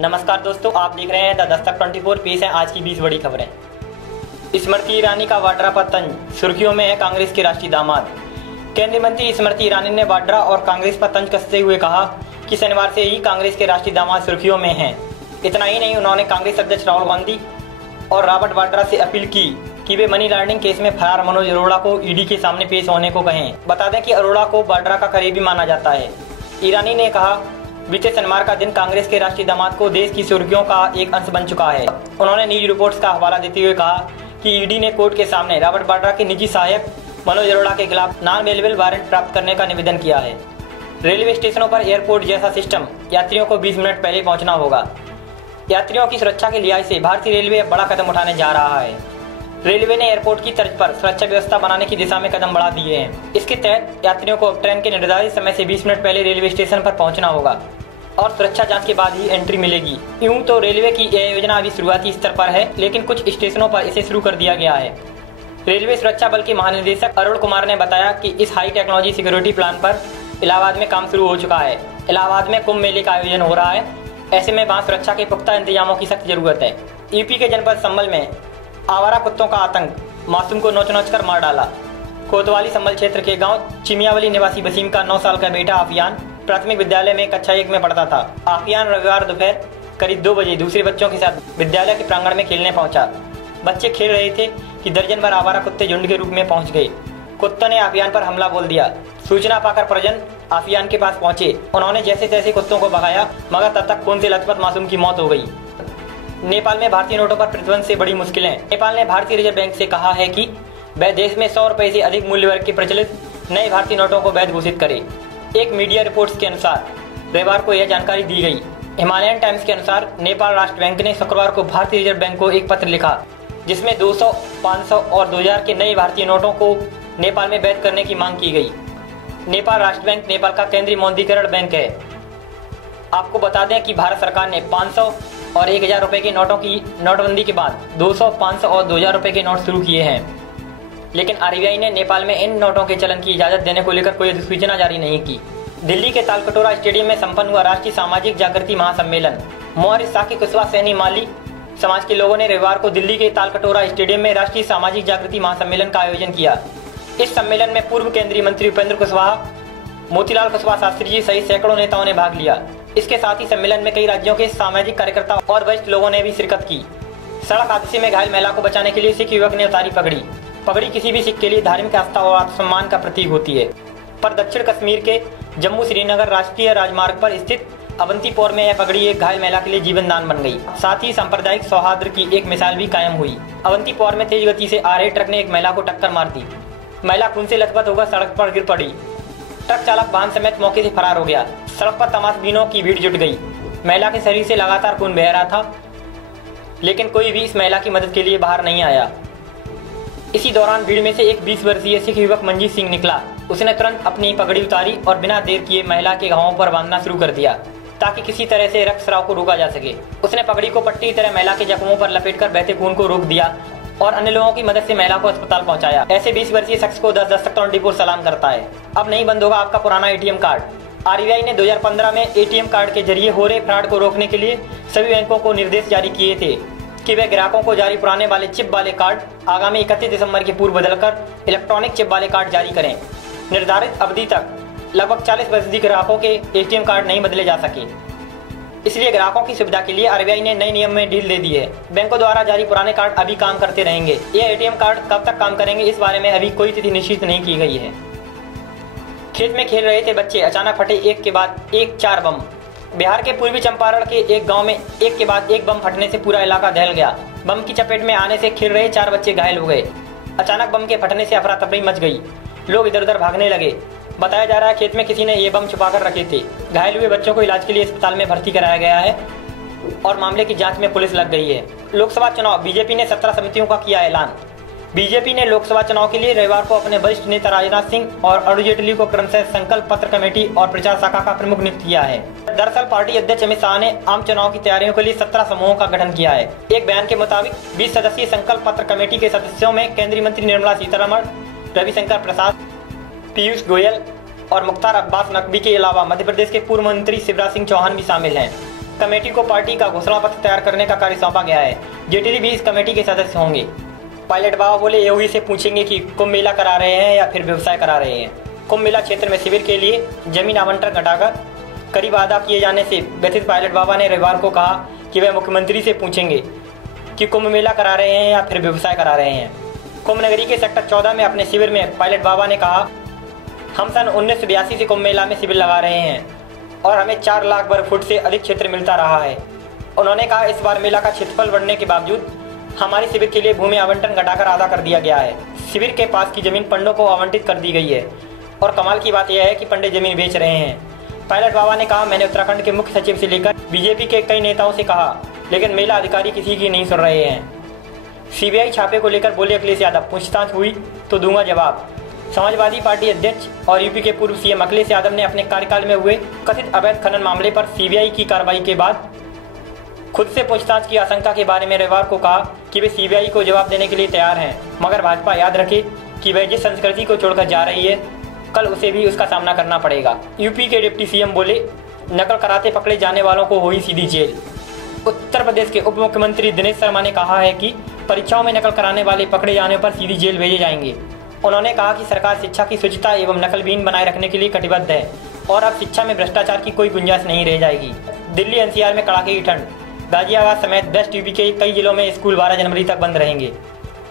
नमस्कार दोस्तों, आप देख रहे हैं द दस्तक 24। पेश है आज की 20 बड़ी खबरें। स्मृति ईरानी का वाड्रा पर तंज, सुर्खियों में है कांग्रेस के राष्ट्रीय दामाद। केंद्रीय मंत्री स्मृति ईरानी ने वाड्रा और कांग्रेस पर तंज कसते हुए कहा कि शनिवार से ही कांग्रेस के राष्ट्रीय दामाद सुर्खियों में हैं। इतना ही नहीं, उन्होंने कांग्रेस अध्यक्ष राहुल गांधी और रॉबर्ट वाड्रा से अपील की कि वे मनी लॉन्ड्रिंग केस में फरार मनोज अरोड़ा को ईडी के सामने पेश होने को कहें। बता दें कि अरोड़ा को वाड्रा का करीबी माना जाता है। ईरानी ने कहा, बीते शनिवार का दिन कांग्रेस के राष्ट्रीय दामाद को देश की सुर्खियों का एक अंश बन चुका है। उन्होंने न्यूज रिपोर्ट्स का हवाला देते हुए कहा कि ईडी ने कोर्ट के सामने रॉबर्ट वाड्रा के निजी सहायक मनोज अरोड़ा के खिलाफ नॉन अवेलेबल वारंट प्राप्त करने का निवेदन किया है। रेलवे स्टेशनों पर एयरपोर्ट जैसा सिस्टम, यात्रियों को 20 मिनट पहले पहुंचना होगा। यात्रियों की सुरक्षा के लिहाज से भारतीय रेलवे अब बड़ा कदम उठाने जा रहा है। रेलवे ने एयरपोर्ट की तर्ज पर सुरक्षा व्यवस्था बनाने की दिशा में कदम बढ़ा दिए हैं। इसके तहत यात्रियों को ट्रेन के निर्धारित समय से 20 मिनट पहले रेलवे स्टेशन पर पहुंचना होगा और सुरक्षा जांच के बाद ही एंट्री मिलेगी। यूं तो रेलवे की यह योजना अभी शुरुआती स्तर पर है, लेकिन कुछ स्टेशनों पर इसे शुरू कर दिया गया है। रेलवे सुरक्षा बल के महानिदेशक अरुण कुमार ने बताया कि इस हाई टेक्नोलॉजी सिक्योरिटी प्लान पर इलाहाबाद में काम शुरू हो चुका है। इलाहाबाद में कुंभ मेले का आयोजन हो रहा है, ऐसे में वहाँ सुरक्षा के पुख्ता इंतजामों की सख्त जरूरत है। यूपी के जनपद संभल में आवारा कुत्तों का आतंक, मासूम को नोच नोच कर मार डाला। कोतवाली संभल क्षेत्र के गांव चिमियावली निवासी वसीम का 9 साल का बेटा आफियान प्राथमिक विद्यालय में कक्षा 1 में पढ़ता था। आफियान रविवार दोपहर करीब 2 बजे दूसरे बच्चों के साथ विद्यालय के प्रांगण में खेलने पहुंचा। बच्चे खेल रहे थे कि दर्जन भर आवारा कुत्ते झुंड के रूप में पहुंच गए। कुत्तों ने आफियान पर हमला बोल दिया। सूचना पाकर परिजन आफियान के पास पहुंचे। उन्होंने जैसे तैसे कुत्तों को भगाया, मगर तब तक खून से लथपथ मासूम की मौत हो गई। नेपाल में भारतीय नोटों पर प्रतिबंध से बड़ी मुश्किलें। नेपाल ने भारतीय रिजर्व बैंक से कहा है कि वह देश में 100 रुपए से अधिक मूल्य वर्ग के प्रचलित नए भारतीय नोटों को वैध घोषित करे। एक मीडिया रिपोर्ट्स के अनुसार रविवार को यह जानकारी दी गई। हिमालयन टाइम्स के अनुसार नेपाल राष्ट्र बैंक ने शुक्रवार को भारतीय रिजर्व बैंक को एक पत्र लिखा, जिसमें 200, 500 और 2000 के नए भारतीय नोटों को नेपाल में वैध करने की मांग की गई। नेपाल राष्ट्र बैंक नेपाल का केंद्रीय मौद्रिकरण बैंक है। आपको बता दें कि भारत सरकार ने 500 और 1000 रुपए के नोटों की नोटबंदी के बाद 200, 500 और 2000 रुपए के नोट शुरू किए हैं, लेकिन आरबीआई ने नेपाल में इन नोटों के चलन की इजाजत देने को लेकर कोई अधिसूचना जारी नहीं की। दिल्ली के तालकटोरा स्टेडियम में संपन्न हुआ राष्ट्रीय सामाजिक जागृति महासम्मेलन। मौर्य साकी कुशवाहा सैनी माली समाज के लोगों ने रविवार को दिल्ली के तालकटोरा स्टेडियम में राष्ट्रीय सामाजिक जागृति महासम्मेलन का आयोजन किया। इस सम्मेलन में पूर्व केंद्रीय मंत्री उपेंद्र कुशवाहा, मोतीलाल कुशवाहा शास्त्री जी सहित सैकड़ों नेताओं ने भाग लिया। इसके साथ ही सम्मेलन में कई राज्यों के सामाजिक कार्यकर्ता और वरिष्ठ लोगों ने भी शिरकत की। सड़क हादसे में घायल महिला को बचाने के लिए सिख युवक ने उतारी पगड़ी। पगड़ी किसी भी सिख के लिए धार्मिक आस्था और आत्मसम्मान का प्रतीक होती है। पर दक्षिण कश्मीर के जम्मू श्रीनगर राष्ट्रीय राजमार्ग पर स्थित अवंतीपोर में यह पगड़ी एक घायल महिला के लिए जीवन दान बन गई। साथ ही सांप्रदायिक सौहार्द की एक मिसाल भी कायम हुई। अवंतीपोर में तेज गति से आ रहे ट्रक ने एक महिला को टक्कर मार दी। महिला खून से लथपथ होकर सड़क पर गिर पड़ी। ट्रक चालक वाहन समेत मौके से फरार हो गया। सड़क पर तमाशबीनों की भीड़ जुट गई। महिला के शरीर से लगातार खून बह रहा था, लेकिन कोई भी इस महिला की मदद के लिए बाहर नहीं आया। इसी दौरान भीड़ में से एक 20 वर्षीय सिख युवक मंजीत सिंह निकला। उसने तुरंत अपनी पगड़ी उतारी और बिना देर किए महिला के घावों पर बांधना शुरू कर दिया, ताकि किसी तरह से रक्तस्राव को रोका जा सके। उसने पगड़ी को पट्टी की तरह महिला के जख्मों पर लपेटकर बहते खून को रोक दिया और अन्य लोगों की मदद से महिला को अस्पताल पहुंचाया। ऐसे 20 वर्षीय शख्स को 10 दस्तक 24 सलाम करता है। अब नहीं बंद होगा आपका पुराना एटीएम कार्ड। आरबीआई ने 2015 में एटीएम कार्ड के जरिए हो रहे फ्रॉड को रोकने के लिए सभी बैंकों को निर्देश जारी किए थे कि वे ग्राहकों को जारी पुराने वाले चिप वाले कार्ड आगामी 31 दिसंबर के पूर्व बदलकर इलेक्ट्रॉनिक चिप वाले कार्ड जारी करें। निर्धारित अवधि तक लगभग 40% ग्राहकों के एटीएम कार्ड नहीं बदले जा सके, इसलिए ग्राहकों की सुविधा के लिए आरबीआई ने नए नियम में ढील दे दी है। बैंकों द्वारा जारी पुराने कार्ड अभी काम करते रहेंगे। ये एटीएम कार्ड कब तक काम करेंगे, इस बारे में अभी कोई तिथि निश्चित नहीं की गई है। खेत में खेल रहे थे बच्चे, अचानक फटे एक के बाद एक 4 बम। बिहार के पूर्वी चंपारण के एक गांव में एक के बाद एक बम फटने से पूरा इलाका दहल गया। बम की चपेट में आने से खेल रहे 4 बच्चे घायल हो गए। अचानक बम के फटने से अफरा तफरी मच गई। लोग इधर उधर भागने लगे। बताया जा रहा है खेत में किसी ने ये बम छुपा कर रखे थे। घायल हुए बच्चों को इलाज के लिए अस्पताल में भर्ती कराया गया है और मामले की जांच में पुलिस लग गई है। लोकसभा चुनाव, बीजेपी ने 17 समितियों का किया ऐलान। बीजेपी ने लोकसभा चुनाव के लिए रविवार को अपने वरिष्ठ नेता राजनाथ सिंह और अरुण जेटली को क्रमशः संकल्प पत्र कमेटी और प्रचार शाखा का प्रमुख नियुक्त किया है। दरअसल पार्टी अध्यक्ष अमित शाह ने आम चुनाव की तैयारियों के लिए 17 समूहों का गठन किया है। एक बयान के मुताबिक 20 सदस्यीय संकल्प पत्र कमेटी के सदस्यों में केंद्रीय मंत्री निर्मला सीतारमण, रविशंकर प्रसाद, पीयूष गोयल और मुख्तार अब्बास नकवी के अलावा मध्य प्रदेश के पूर्व मंत्री शिवराज सिंह चौहान भी शामिल हैं। कमेटी को पार्टी का घोषणा पत्र तैयार करने का कार्य सौंपा गया है। जेटली भी इस कमेटी के सदस्य होंगे। पायलट बाबा बोले, योगी से पूछेंगे कि कुंभ मेला करा रहे हैं या फिर व्यवसाय करा रहे हैं। कुंभ मेला क्षेत्र में शिविर के लिए जमीन आवंटन घटाकर करीब आधा किए जाने से व्यथित पायलट बाबा ने रविवार को कहा कि वह मुख्यमंत्री से पूछेंगे कि कुंभ मेला करा रहे हैं या फिर व्यवसाय करा रहे हैं। कुंभ नगरी के सेक्टर 14 में अपने शिविर में पायलट बाबा ने कहा, हम सन 1982 से कुंभ मेला में शिविर लगा रहे हैं और हमें 4 लाख वर्ग फुट से अधिक क्षेत्र मिलता रहा है। उन्होंने कहा, इस बार मेला का क्षेत्रफल बढ़ने के बावजूद हमारे शिविर के लिए भूमि आवंटन घटाकर आधा कर दिया गया है। शिविर के पास की जमीन पंडों को आवंटित कर दी गई है और कमाल की बात यह है कि पंडित जमीन बेच रहे हैं। पायलट बाबा ने कहा, मैंने उत्तराखंड के मुख्य सचिव से लेकर बीजेपी के कई नेताओं से कहा, लेकिन मेला अधिकारी किसी की नहीं सुन रहे हैं। सीबीआई छापे को लेकर बोले अखिलेश यादव, पूछताछ हुई तो दूंगा जवाब। समाजवादी पार्टी अध्यक्ष और यूपी के पूर्व सीएम अखिलेश यादव ने अपने कार्यकाल में हुए कथित अवैध खनन मामले पर सीबीआई की कार्रवाई के बाद खुद से पूछताछ की आशंका के बारे में रविवार को कहा कि वे सीबीआई को जवाब देने के लिए तैयार हैं, मगर भाजपा याद रखे कि वह जिस संस्कृति को छोड़कर जा रही है, कल उसे भी उसका सामना करना पड़ेगा। यूपी के डिप्टी सीएम बोले, नकल कराते पकड़े जाने वालों को हुई सीधी जेल। उत्तर प्रदेश के उप मुख्यमंत्री दिनेश शर्मा ने कहा है कि परीक्षाओं में नकल कराने वाले पकड़े जाने पर सीधी जेल भेजे जाएंगे। उन्होंने कहा कि सरकार शिक्षा की शुचिता एवं नकलविहीन बनाए रखने के लिए कटिबद्ध है और अब शिक्षा में भ्रष्टाचार की कोई गुंजाइश नहीं रह जाएगी। दिल्ली एनसीआर में कड़ाके की ठंड, गाजियाबाद समेत वेस्ट यूपी के कई जिलों में स्कूल 12 जनवरी तक बंद रहेंगे।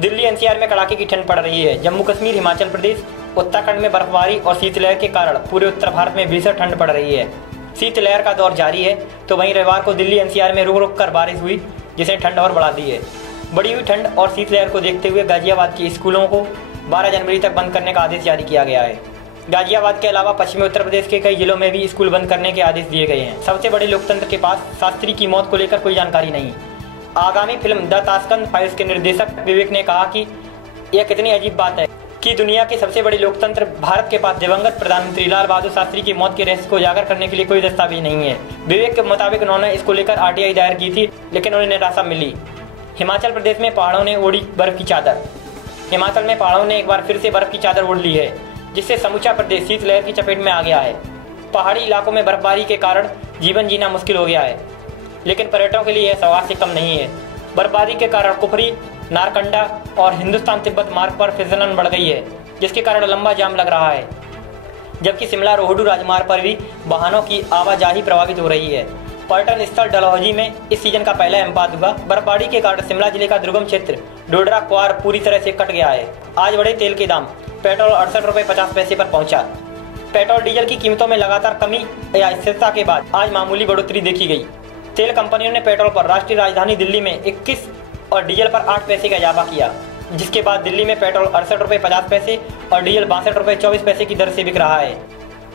दिल्ली एनसीआर में कड़ाके की ठंड पड़ रही है। जम्मू कश्मीर, हिमाचल प्रदेश, उत्तराखंड में बर्फबारी और शीतलहर के कारण पूरे उत्तर भारत में भीषण ठंड पड़ रही है। शीतलहर का दौर जारी है तो वहीं रविवार को दिल्ली एनसीआर में रुक रुक कर बारिश हुई, जिसने ठंड और बढ़ा दी है। बढ़ी हुई ठंड और शीतलहर को देखते हुए गाजियाबाद के स्कूलों को 12 जनवरी तक बंद करने का आदेश जारी किया गया है। गाजियाबाद के अलावा पश्चिमी उत्तर प्रदेश के कई जिलों में भी स्कूल बंद करने के आदेश दिए गए हैं। सबसे बड़े लोकतंत्र के पास शास्त्री की मौत को लेकर कोई जानकारी नहीं। आगामी फिल्म द ताशकंद फाइल्स के निर्देशक विवेक ने कहा कि यह कितनी अजीब बात है कि दुनिया के सबसे बड़े लोकतंत्र भारत के पास दिवंगत प्रधानमंत्री लाल बहादुर शास्त्री की मौत के रहस्य को उजागर करने के लिए कोई दस्तावेज नहीं है। विवेक के मुताबिक उन्होंने इसको लेकर आरटीआई दायर की थी, लेकिन उन्हें निराशा मिली। हिमाचल प्रदेश में पहाड़ों ने ओढ़ी बर्फ की चादर। हिमाचल में पहाड़ों ने एक बार फिर से बर्फ की चादर ओढ़ ली है, जिससे समूचा प्रदेश शीतलहर की चपेट में आ गया है। पहाड़ी इलाकों में बर्फबारी के कारण जीवन जीना मुश्किल हो गया है, लेकिन पर्यटकों के लिए यह सवाल से कम नहीं है। बर्फबारी के कारण कुफरी, नारकंडा और हिंदुस्तान तिब्बत मार्ग पर फिसलन बढ़ गई है, जिसके कारण लंबा जाम लग रहा है, जबकि शिमला रोहडू राजमार्ग पर भी वाहनों की आवाजाही प्रभावित हो रही है। पर्यटन स्थल डलहौजी में इस सीजन का पहला हिमपात हुआ। बर्फबारी के कारण शिमला जिले का दुर्गम क्षेत्र डोडरा क्वार पूरी तरह से कट गया है। आज बढ़े तेल के दाम, पेट्रोल 68 रुपये 50 पैसे पर पहुंचा। पेट्रोल डीजल की कीमतों में लगातार कमी या स्थिरता के बाद आज मामूली बढ़ोतरी देखी गई। तेल कंपनियों ने पेट्रोल पर राष्ट्रीय राजधानी दिल्ली में 21 और डीजल पर 8 पैसे का इजाफा किया, जिसके बाद दिल्ली में पेट्रोल 68 रुपये 50 पैसे और डीजल 62 रुपये 24 पैसे की दर से बिक रहा है।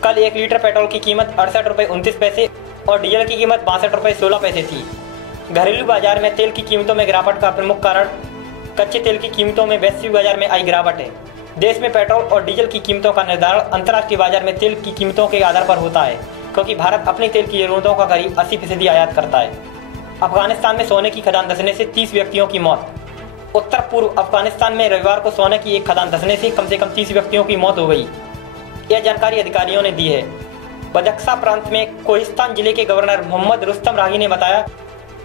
कल 1 लीटर पेट्रोल की कीमत 68 रुपये 29 पैसे और डीजल की कीमत 62 रुपये 16 पैसे थी। घरेलू बाजार में तेल की कीमतों में गिरावट का प्रमुख कारण कच्चे तेल की कीमतों में वैश्विक बाजार में आई गिरावट है। देश में पेट्रोल और डीजल की कीमतों का निर्धारण अंतर्राष्ट्रीय बाजार में तेल की कीमतों के आधार पर होता है, क्योंकि भारत अपनी तेल की जरूरतों का करीब 80% आयात करता है। अफगानिस्तान में सोने की खदान धंसने से 30 व्यक्तियों की मौत। उत्तर पूर्व अफगानिस्तान में रविवार को सोने की एक खदान धंसने से कम 30 व्यक्तियों की मौत हो गई। यह जानकारी अधिकारियों ने दी है। बदख्शा प्रांत में कोहिस्तान जिले के गवर्नर मोहम्मद रुस्तम राही ने बताया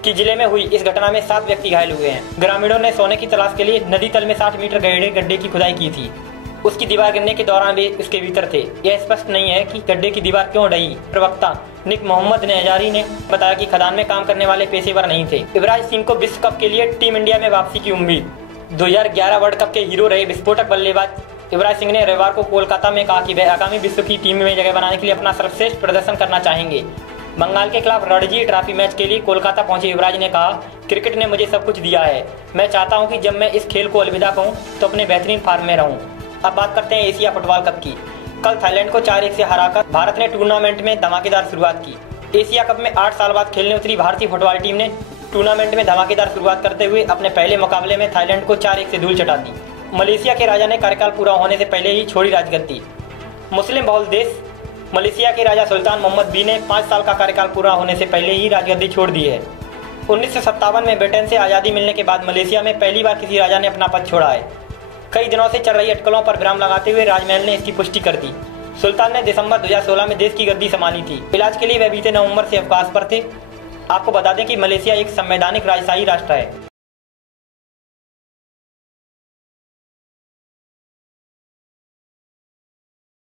कि जिले में हुई इस घटना में 7 व्यक्ति घायल हुए हैं। ग्रामीणों ने सोने की तलाश के लिए नदी तल में 60 मीटर गहरे गड्ढे की खुदाई की थी। उसकी दीवार गिरने के दौरान वे उसके भीतर थे। यह स्पष्ट नहीं है कि गड्ढे की दीवार क्यों ढही। प्रवक्ता निक मोहम्मद नेजारी ने बताया कि खदान में काम करने वाले पेशेवर नहीं थे। युवराज सिंह को विश्व कप के लिए टीम इंडिया में वापसी की उम्मीद। 2011 वर्ल्ड कप के हीरो रहे विस्फोटक बल्लेबाज युवराज सिंह ने रविवार को कोलकाता में कहा कि वह आगामी विश्व की टीम में जगह बनाने के लिए अपना सर्वश्रेष्ठ प्रदर्शन करना चाहेंगे। बंगाल के खिलाफ रणजी ट्रॉफी मैच के लिए कोलकाता पहुंचे युवराज ने कहा, क्रिकेट ने मुझे सब कुछ दिया है। मैं चाहता हूं कि जब मैं इस खेल को अलविदा कहूं तो अपने बेहतरीन फॉर्म में रहूं। अब बात करते हैं एशिया फुटबॉल कप की। कल थाईलैंड को 4-1 से हराकर भारत ने टूर्नामेंट में धमाकेदार शुरुआत की। एशिया कप में 8 साल बाद खेलने उतरी भारतीय फुटबॉल टीम ने टूर्नामेंट में धमाकेदार शुरुआत करते हुए अपने पहले मुकाबले में थाईलैंड को 4-1 से धूल चटा दी। मलेशिया के राजा ने कार्यकाल पूरा होने से पहले ही छोड़ी राजगद्दी। मुस्लिम बहुल देश मलेशिया के राजा सुल्तान मोहम्मद बी ने 5 साल का कार्यकाल पूरा होने से पहले ही राजगद्दी छोड़ दी है। 1957 में ब्रिटेन से आज़ादी मिलने के बाद मलेशिया में पहली बार किसी राजा ने अपना पद छोड़ा है। कई दिनों से चल रही अटकलों पर विराम लगाते हुए राजमहल ने इसकी पुष्टि कर दी। सुल्तान ने दिसंबर 2016 में देश की गद्दी संभाली थी। इलाज के लिए वह बीते नवंबर से अवकाश पर थे। आपको बता दें कि मलेशिया एक संवैधानिक राजशाही राष्ट्र है।